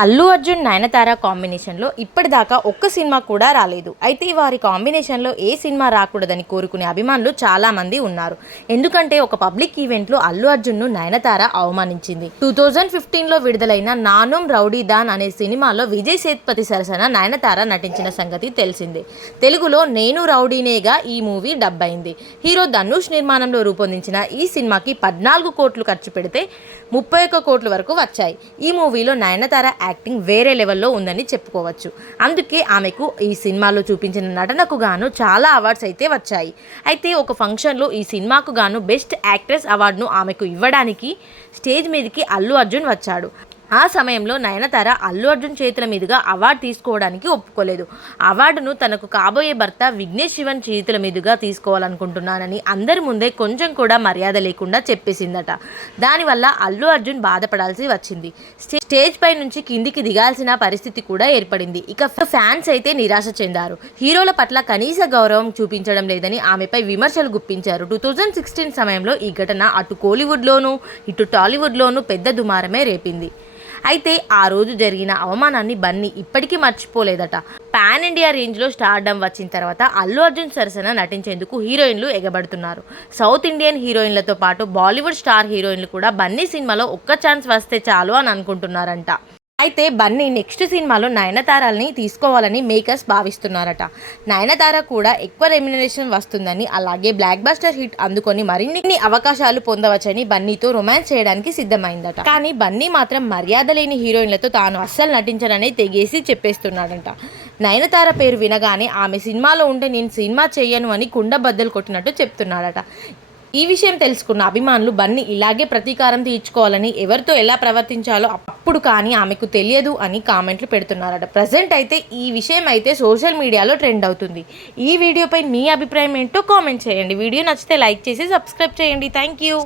అల్లు అర్జున్ నయనతార కాంబినేషన్లో ఇప్పటిదాకా ఒక్క సినిమా కూడా రాలేదు. అయితే వారి కాంబినేషన్లో ఏ సినిమా రాకూడదని కోరుకునే అభిమానులు చాలామంది ఉన్నారు. ఎందుకంటే ఒక పబ్లిక్ ఈవెంట్లో అల్లు అర్జున్ను నయనతార అవమానించింది. టూ థౌజండ్ ఫిఫ్టీన్లో విడుదలైన నానుం రౌడీ దాన్ అనే సినిమాలో విజయ్ సేత్పతి సరసన నయనతార నటించిన సంగతి తెలిసిందే. తెలుగులో నేను రౌడీనేగా ఈ మూవీ డబ్ అయింది హీరో ధనుష్ నిర్మాణంలో రూపొందించిన ఈ సినిమాకి పద్నాలుగు కోట్లు ఖర్చు పెడితే ముప్పై ఒక్క కోట్ల వరకు వచ్చాయి. ఈ మూవీలో నయనతార యాక్టింగ్ వేరే లెవెల్లో ఉందని చెప్పుకోవచ్చు. అందుకే ఆమెకు ఈ సినిమాలో చూపించిన నటనకు గాను చాలా అవార్డ్స్ అయితే వచ్చాయి. అయితే ఒక ఫంక్షన్లో ఈ సినిమాకు గాను బెస్ట్ యాక్ట్రెస్ అవార్డును ఆమెకు ఇవ్వడానికి స్టేజ్ మీదకి అల్లు అర్జున్ వచ్చాడు. ఆ సమయంలో నయనతార అల్లు అర్జున్ చేతుల మీదుగా అవార్డు తీసుకోవడానికి ఒప్పుకోలేదు. అవార్డును తనకు కాబోయే భర్త విఘ్నేష్ శివన్ చేతుల మీదుగా తీసుకోవాలనుకుంటున్నానని అందరి ముందే కొంచెం కూడా మర్యాద లేకుండా చెప్పేసిందట. దానివల్ల అల్లు అర్జున్ బాధపడాల్సి వచ్చింది. స్టేజ్ పై నుంచి కిందికి దిగాల్సిన పరిస్థితి కూడా ఏర్పడింది. ఇక ఫ్యాన్స్ అయితే నిరాశ చెందారు. హీరోల పట్ల కనీస గౌరవం చూపించడం లేదని ఆమెపై విమర్శలు గుప్పించారు. టూ థౌజండ్ సిక్స్టీన్ సమయంలో ఈ ఘటన అటు కోలీవుడ్లోనూ ఇటు టాలీవుడ్లోనూ పెద్ద దుమారమే రేపింది. అయితే ఆ రోజు జరిగిన అవమానాన్ని బన్నీ ఇప్పటికీ మర్చిపోలేదట. పాన్ ఇండియా రేంజ్లో స్టార్డమ్ వచ్చిన తర్వాత అల్లు అర్జున్ సరసన నటించేందుకు హీరోయిన్లు ఎగబడుతున్నారు. సౌత్ ఇండియన్ హీరోయిన్లతో పాటు బాలీవుడ్ స్టార్ హీరోయిన్లు కూడా బన్నీ సినిమాలో ఒక్క ఛాన్స్ వస్తే చాలు అని అనుకుంటున్నారంట. అయితే బన్నీ నెక్స్ట్ సినిమాలో నయనతారల్ని తీసుకోవాలని మేకర్స్ భావిస్తున్నారట. నయనతార కూడా ఎక్కువ రెమ్యునరేషన్ వస్తుందని అలాగే బ్లాక్ బస్టర్ హిట్ అందుకొని మరిన్ని అవకాశాలు పొందవచ్చని బన్నీతో రొమాన్స్ చేయడానికి సిద్ధమైందట. కానీ బన్నీ మాత్రం మర్యాద లేని హీరోయిన్లతో తాను అస్సలు నటించనని తెగేసి చెప్పేస్తున్నాడంట. నయనతార పేరు వినగానే ఆమె సినిమాలో ఉంటే నేను సినిమా చేయను అని కుండ బద్దలు కొట్టినట్టు చెప్తున్నాడట. ఈ విషయం తెలుసుకున్న అభిమానులు బన్నీ ఇలాగే ప్రతీకారం తీర్చుకోవాలని ఎవరితో ఎలా ప్రవర్తించాలో అప్పుడు కానీ ఆమెకు తెలియదు అని కామెంట్లు పెడుతున్నారట. ప్రజెంట్ అయితే ఈ విషయం అయితే సోషల్ మీడియాలో ట్రెండ్ అవుతుంది. ఈ వీడియోపై మీ అభిప్రాయం ఏంటో కామెంట్ చేయండి. వీడియో నచ్చితే లైక్ చేసి సబ్స్క్రైబ్ చేయండి. Thank you